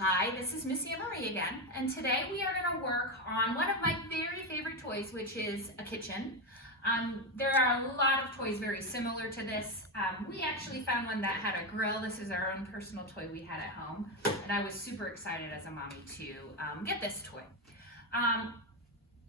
Hi, this is Missy and Marie again, and today we are going to work on one of my very favorite toys, which is a kitchen. There are a lot of toys very similar to this. We actually found one that had a grill. This is our own personal toy we had at home, and I was super excited as a mommy to get this toy.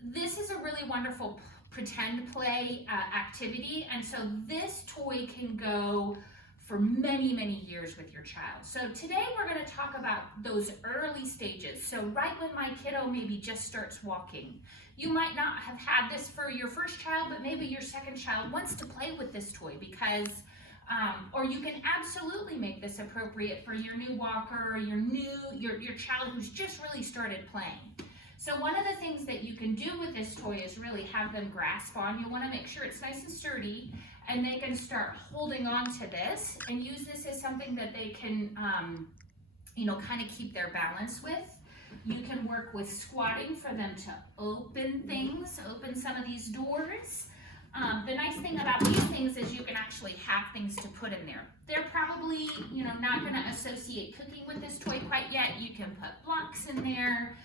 This is a really wonderful pretend play activity, and so this toy can go for many, many years with your child. So today we're going to talk about those early stages. So right when my kiddo maybe just starts walking. You might not have had this for your first child, but maybe your second child wants to play with this toy because, or you can absolutely make this appropriate for your new walker or your child who's just really started playing. So one of the things that you can do with this toy is really have them grasp on. You want to make sure it's nice and sturdy, and they can start holding on to this and use this as something that they can, kind of keep their balance with. You can work with squatting for them to open things, open some of these doors. The nice thing about these things is you can actually have things to put in there. They're probably, not going to associate cooking with this toy quite yet. You can put blocks in there.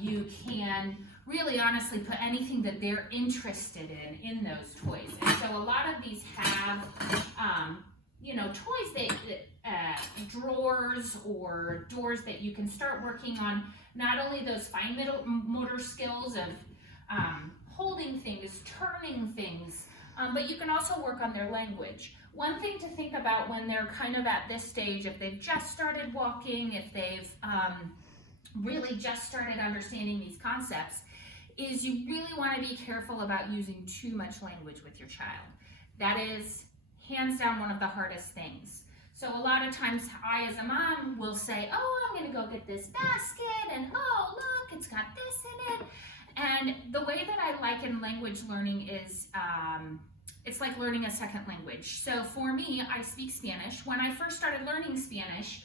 You can really honestly put anything that they're interested in those toys. And so a lot of these have, toys that drawers or doors that you can start working on not only those fine motor skills of holding things, turning things, but you can also work on their language. One thing to think about when they're kind of at this stage, if they've just started walking, if they've really just started understanding these concepts, is you really want to be careful about using too much language with your child. That is hands down one of the hardest things. So a lot of times I as a mom will say, oh, I'm going to go get this basket, and oh, look, it's got this in it. And the way that I liken language learning is it's like learning a second language. So for me, I speak Spanish. When I first started learning Spanish,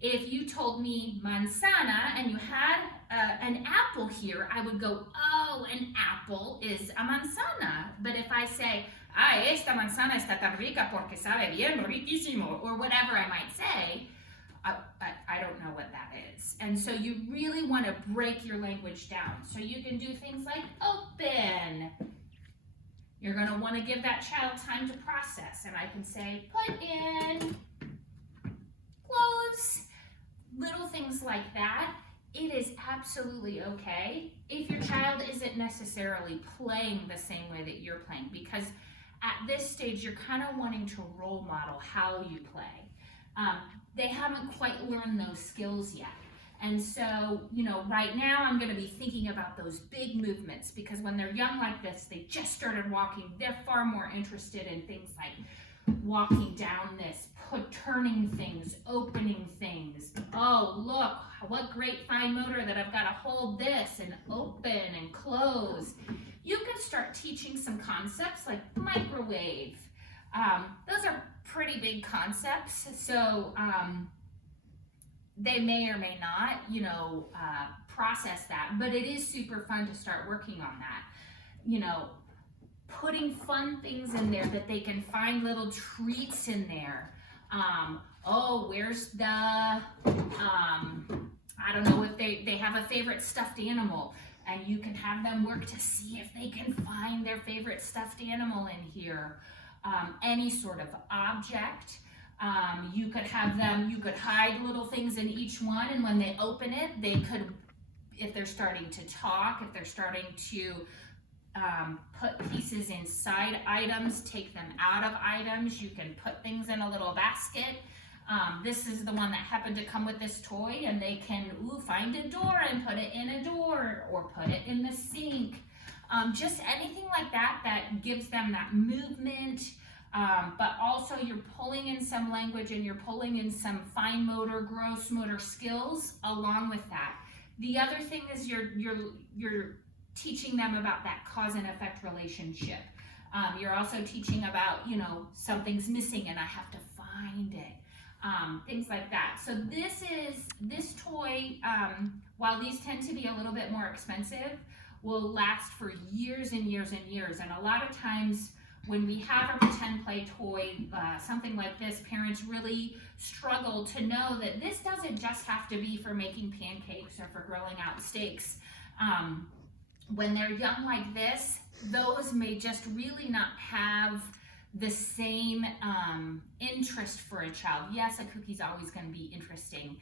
if you told me manzana and you had an apple here, I would go, oh, an apple is a manzana. But if I say, esta manzana está tan rica porque sabe bien riquísimo, or whatever I might say, I don't know what that is. And so you really want to break your language down. So you can do things like open. You're going to want to give that child time to process. And I can say, put in, close. Little things like that. It is absolutely okay if your child isn't necessarily playing the same way that you're playing, because at this stage you're kind of wanting to role model how you play. They haven't quite learned those skills yet. And so, right now I'm going to be thinking about those big movements, because when they're young like this, they just started walking, they're far more interested in things like walking down this, turning things, opening things. Oh, look, what great fine motor that I've got to hold this and open and close. You can start teaching some concepts like microwave. Those are pretty big concepts, so they may or may not, process that, but it is super fun to start working on that. Putting fun things in there that they can find little treats in there. Where's the, I don't know if they have a favorite stuffed animal, and you can have them work to see if they can find their favorite stuffed animal in here. Any sort of object. You could hide little things in each one, and when they open it, they could, if they're starting to talk, if they're starting to put pieces inside items, take them out of items. You can put things in a little basket. This is the one that happened to come with this toy, and they can find a door and put it in a door, or put it in the sink. Just anything like that gives them that movement, but also you're pulling in some language and you're pulling in some fine motor, gross motor skills along with that. The other thing is you're teaching them about that cause and effect relationship. You're also teaching about, something's missing and I have to find it. Things like that. So this toy, while these tend to be a little bit more expensive, will last for years and years and years. And a lot of times when we have a pretend play toy, something like this, parents really struggle to know that this doesn't just have to be for making pancakes or for grilling out steaks. When they're young like this, those may just really not have the same interest for a child. Yes, a cookie's always going to be interesting,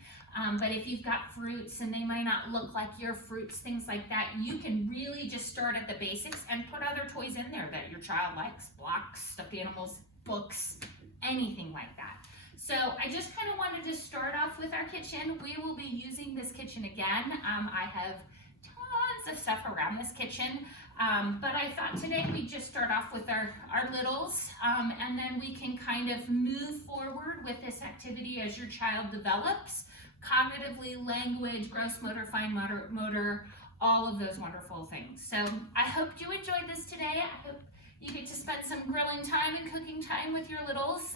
but if you've got fruits and they might not look like your fruits, things like that, you can really just start at the basics and put other toys in there that your child likes, blocks, stuffed animals, books, anything like that. So I just kind of wanted to start off with our kitchen. We will be using this kitchen again. I have tons of stuff around this kitchen. But I thought today we'd just start off with our littles, and then we can kind of move forward with this activity as your child develops cognitively, language, gross motor, fine motor, all of those wonderful things. So I hope you enjoyed this today. I hope you get to spend some grilling time and cooking time with your littles,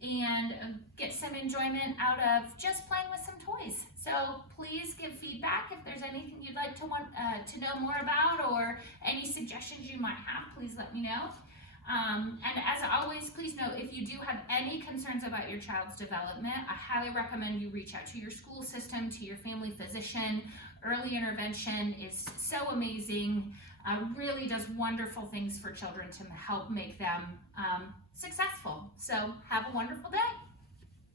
and get some enjoyment out of just playing with some toys. So please give feedback if there's anything you'd like to know more about, or any suggestions you might have, please let me know. And as always, please note, if you do have any concerns about your child's development, I highly recommend you reach out to your school system, to your family physician. Early intervention is so amazing, really does wonderful things for children to help make them successful. So have a wonderful day.